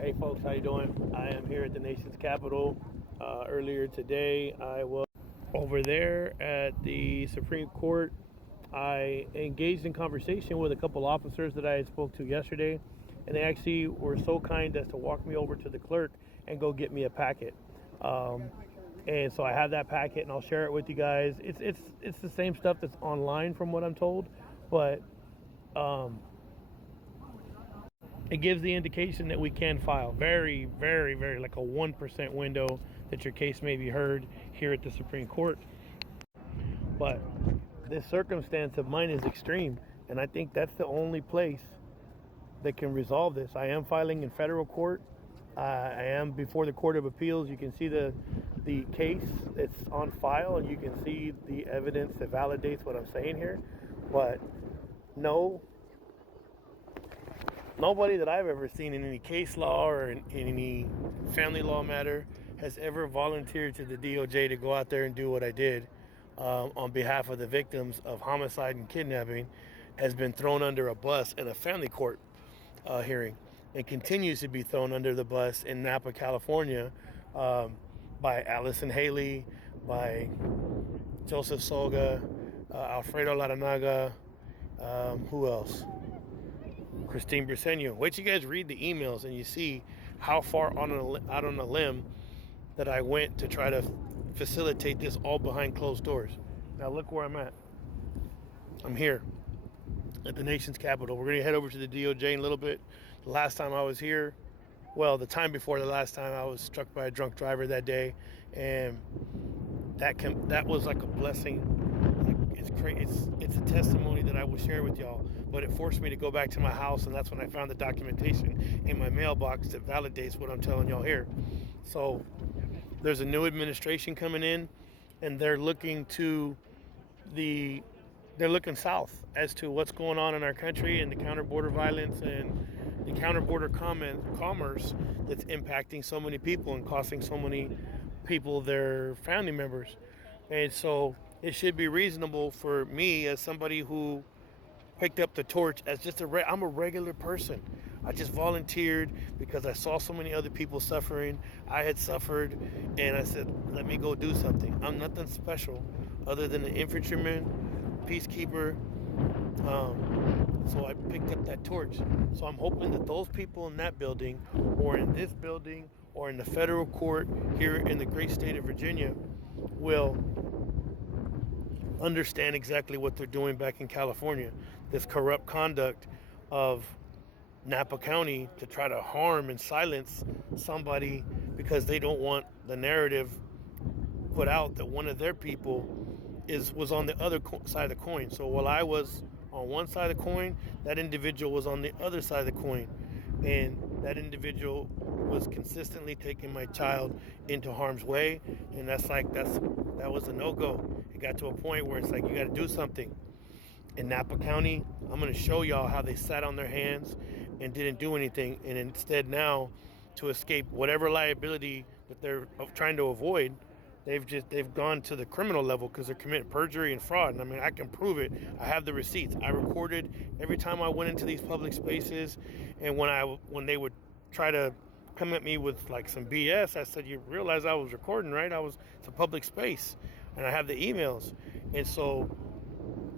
Hey folks, how you doing? I am here at the nation's capital. Earlier today, I was over there at the Supreme Court. I engaged in conversation with a couple officers that I spoke to yesterday, and they actually were so kind as to walk me over to the clerk and go get me a packet. And so I have that packet, and I'll share it with you guys. It's the same stuff that's online from what I'm told, but it gives the indication that we can file. Very, very, very like a 1% window that your case may be heard here at the Supreme Court. But this circumstance of mine is extreme, and I think that's the only place that can resolve this. I am filing in federal court. I am before the Court of Appeals. You can see the case that's on file, and you can see the evidence that validates what I'm saying here. But nobody that I've ever seen in any case law or in any family law matter has ever volunteered to the DOJ to go out there and do what I did on behalf of the victims of homicide and kidnapping, has been thrown under a bus in a family court hearing, and continues to be thrown under the bus in Napa, California, by Allison Haley, by Joseph Solga, Alfredo Laranaga, who else? Christine Briseño. Wait till you guys read the emails and you see how far out on a limb that I went to try to facilitate this all behind closed doors. Now look where I'm at. I'm here at the nation's capital. We're going to head over to the DOJ in a little bit. The last time I was here, well, the time before the last time, I was struck by a drunk driver that day, and that was like a blessing. It's a testimony that I will share with y'all, but it forced me to go back to my house, and that's when I found the documentation in my mailbox that validates what I'm telling y'all here. So there's a new administration coming in, and they're looking south as to what's going on in our country and the counter-border violence and the counter-border commerce that's impacting so many people and costing so many people their family members. And so it should be reasonable for me, as somebody who picked up the torch as just I'm a regular person. I just volunteered because I saw so many other people suffering. I had suffered, and I said, let me go do something. I'm nothing special other than an infantryman, peacekeeper. So I picked up that torch. So I'm hoping that those people in that building, or in this building, or in the federal court here in the great state of Virginia, will understand exactly what they're doing back in California. This corrupt conduct of Napa County to try to harm and silence somebody because they don't want the narrative put out that one of their people was on the other side of the coin. So while I was on one side of the coin, that individual was on the other side of the coin, and that individual was consistently taking my child into harm's way, and that was a no-go. It got to a point where it's like, you got to do something. In Napa County, I'm going to show y'all how they sat on their hands and didn't do anything, and instead now, to escape whatever liability that they're trying to avoid, they've gone to the criminal level because they're committing perjury and fraud. And I mean, I can prove it. I have the receipts. I recorded every time I went into these public spaces, and when they would try to come at me with like some BS, I said, you realize I was recording, right? It's a public space, and I have the emails. And so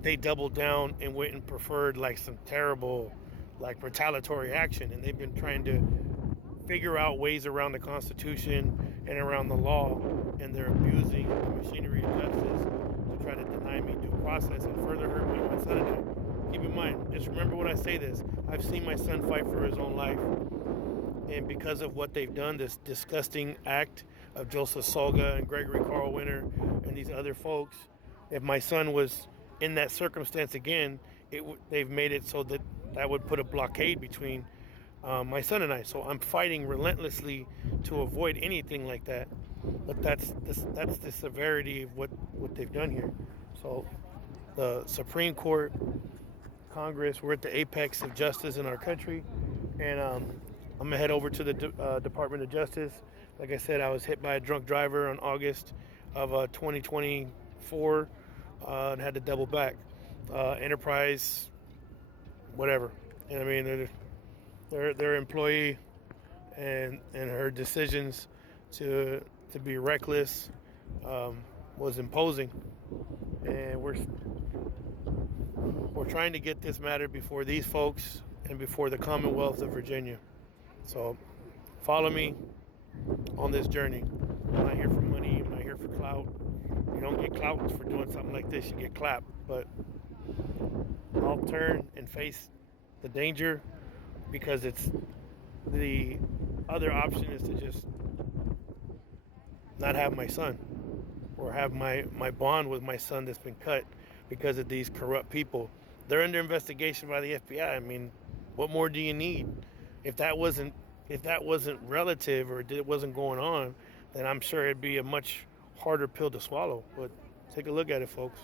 they doubled down and went and preferred like some terrible, like retaliatory action, and they've been trying to figure out ways around the Constitution and around the law, and they're abusing the machinery of justice to try to deny me due process and further hurt me and my son and I. Keep in mind, just remember when I say this, I've seen my son fight for his own life, and because of what they've done, this disgusting act of Joseph Solga and Gregory Carl Winter and these other folks, if my son was in that circumstance again, they've made it so that would put a blockade between my son and I. So I'm fighting relentlessly to avoid anything like that. But that's the severity of what they've done here. So the Supreme Court, Congress, we're at the apex of justice in our country, and I'm gonna head over to the Department of Justice. Like I said, I was hit by a drunk driver on August of 2024 and had to double back. Enterprise, whatever. And I mean, their employee and her decisions to be reckless was imposing. And we're trying to get this matter before these folks and before the Commonwealth of Virginia. So follow me on this journey. I'm not here for money. I'm not here for clout. You don't get clout for doing something like this. You get clapped. But I'll turn and face the danger, because it's the other option is to just not have my son, or have my bond with my son that's been cut because of these corrupt people. They're under investigation by the FBI. I mean, what more do you need? If that wasn't relative, or it wasn't going on, then I'm sure it'd be a much harder pill to swallow. But take a look at it, folks.